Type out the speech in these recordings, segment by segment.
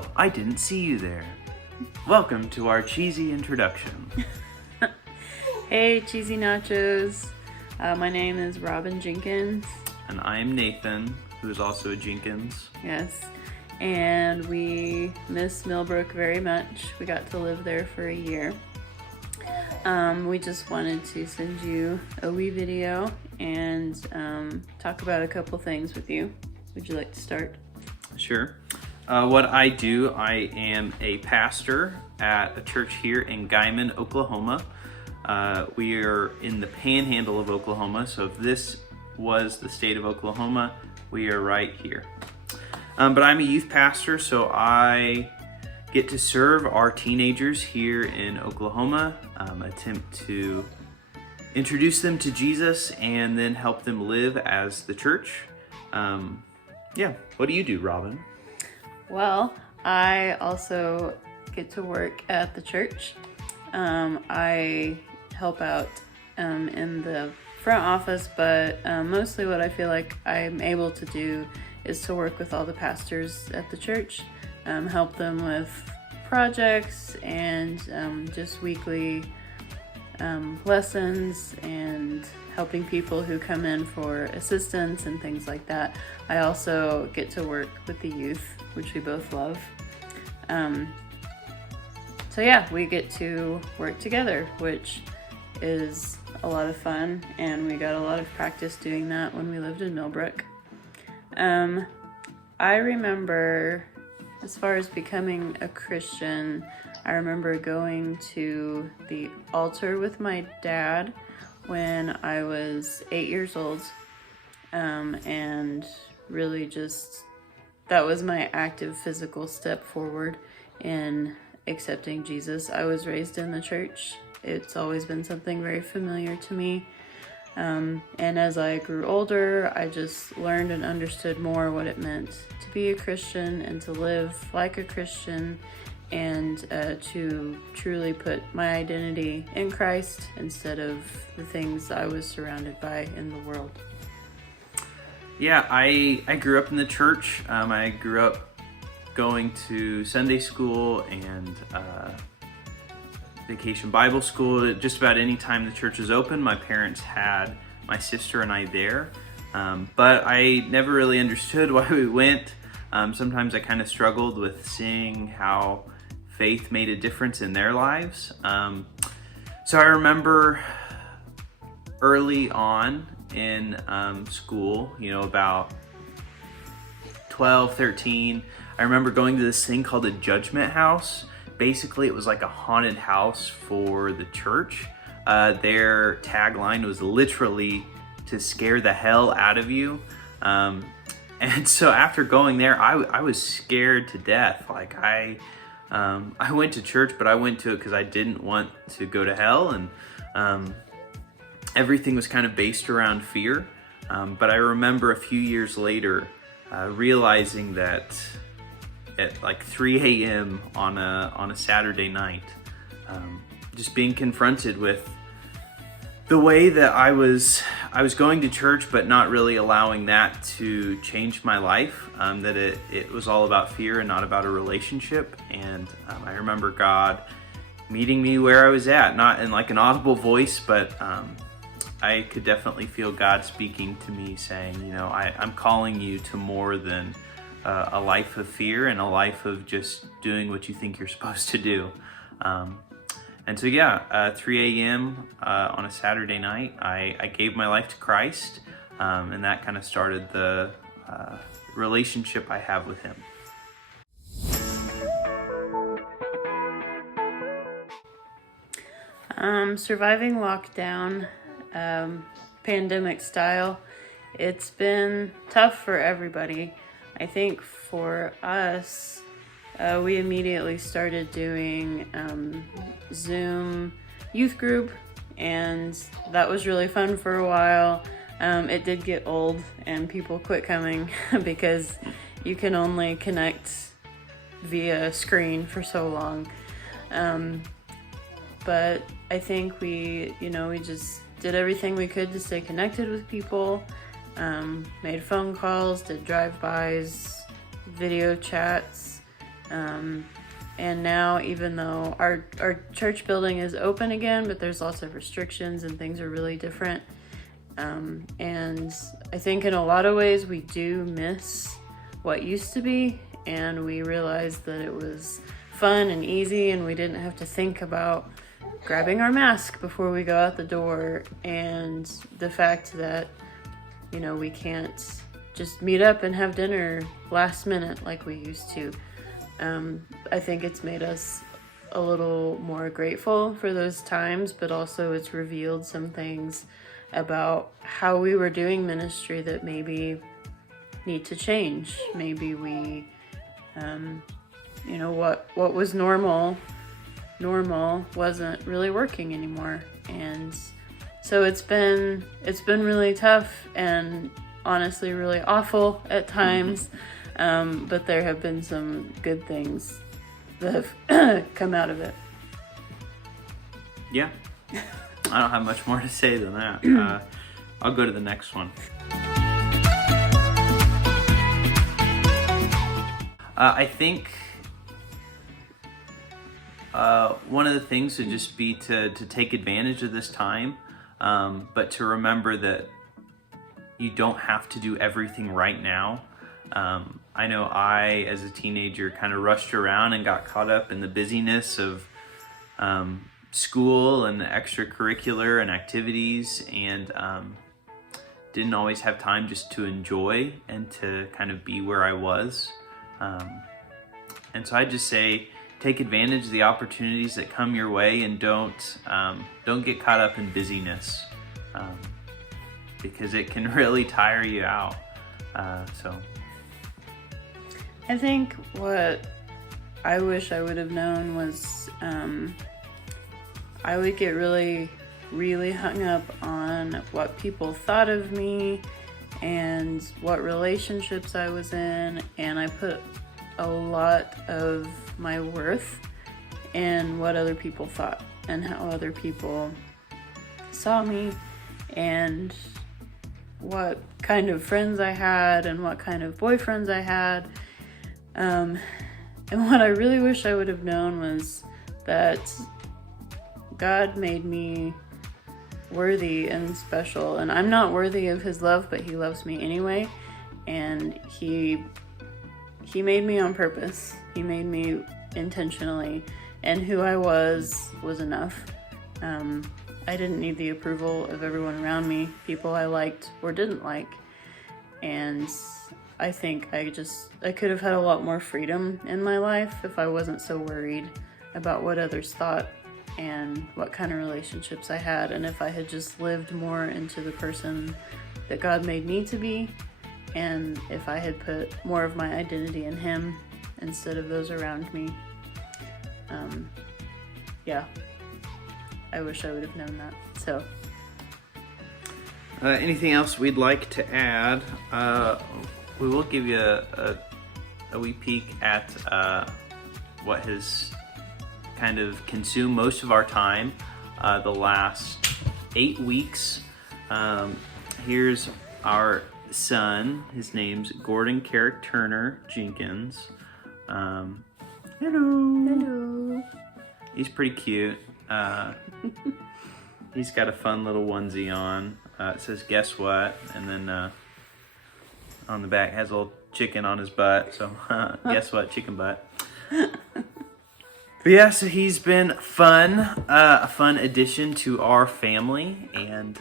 Oh, I didn't see you there. Welcome to our cheesy introduction. Hey, Cheesy Nachos. My name is Gordon Jenkins. And I'm Nathan, who is also a Jenkins. Yes. And we miss Millbrook very much. We got to live there for a year. We just wanted to send you a wee video and talk about a couple things with you. Would you like to start? Sure. What I do, I am a pastor at a church here in Guyman, Oklahoma. We are in the panhandle of Oklahoma, so if this was the state of Oklahoma, we are right here. But I'm a youth pastor, so I get to serve our teenagers here in Oklahoma, attempt to introduce them to Jesus and then help them live as the church. What do you do, Robin? Well, I also get to work at the church. I help out in the front office, but mostly what I feel like I'm able to do is to work with all the pastors at the church, help them with projects and just weekly lessons and helping people who come in for assistance and things like that. I also get to work with the youth, which we both love. We get to work together, which is a lot of fun, and we got a lot of practice doing that when we lived in Millbrook. I remember, as far as becoming a Christian, I remember going to the altar with my dad when I was 8 years old, and really just, that was my active physical step forward in accepting Jesus. I was raised in the church. It's always been something very familiar to me. And as I grew older, I just learned and understood more what it meant to be a Christian and to live like a Christian and to truly put my identity in Christ instead of the things I was surrounded by in the world. Yeah, I grew up in the church. I grew up going to Sunday school and Vacation Bible School. Just about any time the church was open, my parents had my sister and I there. But I never really understood why we went. Sometimes I kind of struggled with seeing how faith made a difference in their lives. So I remember early on in school, about 12, 13, I remember going to this thing called a judgment house. Basically, it was like a haunted house for the church. Their tagline was literally to scare the hell out of you. And so after going there, I was scared to death. Like I went to church, but I went to it because I didn't want to go to hell. And everything was kind of based around fear. But I remember a few years later realizing that at like 3 a.m. on a Saturday night, just being confronted with the way that I was going to church, but not really allowing that to change my life, that it was all about fear and not about a relationship. And I remember God meeting me where I was at, not in like an audible voice, but I could definitely feel God speaking to me saying, I'm calling you to more than a life of fear and a life of just doing what you think you're supposed to do. And so 3 a.m. On a Saturday night, I gave my life to Christ, and that kind of started the relationship I have with him. Surviving lockdown, pandemic style, it's been tough for everybody. I think for us, we immediately started doing Zoom youth group, and that was really fun for a while. It did get old and people quit coming because you can only connect via screen for so long. But I think we just did everything we could to stay connected with people. Made phone calls, did drive-bys, video chats, And now, even though our church building is open again, but there's lots of restrictions and things are really different. And I think in a lot of ways we do miss what used to be, and we realized that it was fun and easy, and we didn't have to think about grabbing our mask before we go out the door, and the fact that, you know, we can't just meet up and have dinner last minute like we used to. I think it's made us a little more grateful for those times, but also it's revealed some things about how we were doing ministry that maybe need to change. Maybe we, you know, what was normal wasn't really working anymore. And so it's been really tough and honestly really awful at times. But there have been some good things that have come out of it. Yeah. I don't have much more to say than that. I'll go to the next one. I think one of the things would just be to take advantage of this time, but to remember that you don't have to do everything right now. I know I, as a teenager, kind of rushed around and got caught up in the busyness of school and extracurricular and activities, and didn't always have time just to enjoy and to kind of be where I was. And so I just say, take advantage of the opportunities that come your way, and don't get caught up in busyness, because it can really tire you out. So I think what I wish I would have known was I would get really, really hung up on what people thought of me and what relationships I was in, and I put a lot of my worth in what other people thought and how other people saw me and what kind of friends I had and what kind of boyfriends I had. And what I really wish I would have known was that God made me worthy and special, and I'm not worthy of his love, but he loves me anyway, and he made me on purpose. He made me intentionally, and who I was enough. I didn't need the approval of everyone around me, people I liked or didn't like, and I think I could have had a lot more freedom in my life if I wasn't so worried about what others thought and what kind of relationships I had, and if I had just lived more into the person that God made me to be, and if I had put more of my identity in him instead of those around me. Yeah, I wish I would have known that. So anything else we'd like to add? We will give you a wee peek at what has kind of consumed most of our time the last 8 weeks. Here's our son. His name's Gordon Turner Jenkins. Hello. He's pretty cute. He's got a fun little onesie on. It says "Guess what?" and then on the back has a little chicken on his butt. So guess what? Chicken butt. But yeah, so he's been fun, a fun addition to our family, and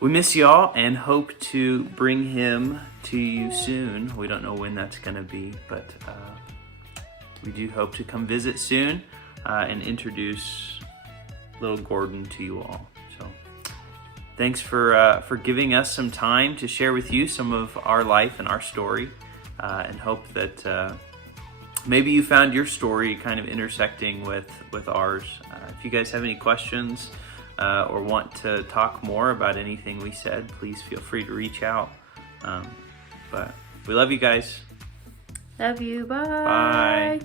we miss y'all and hope to bring him to you soon. We don't know when that's going to be, but we do hope to come visit soon and introduce little Gordon to you all. So thanks for giving us some time to share with you some of our life and our story, and hope that maybe you found your story kind of intersecting with ours. If you guys have any questions or want to talk more about anything we said, please feel free to reach out. But we love you guys. Love you. Bye. Bye.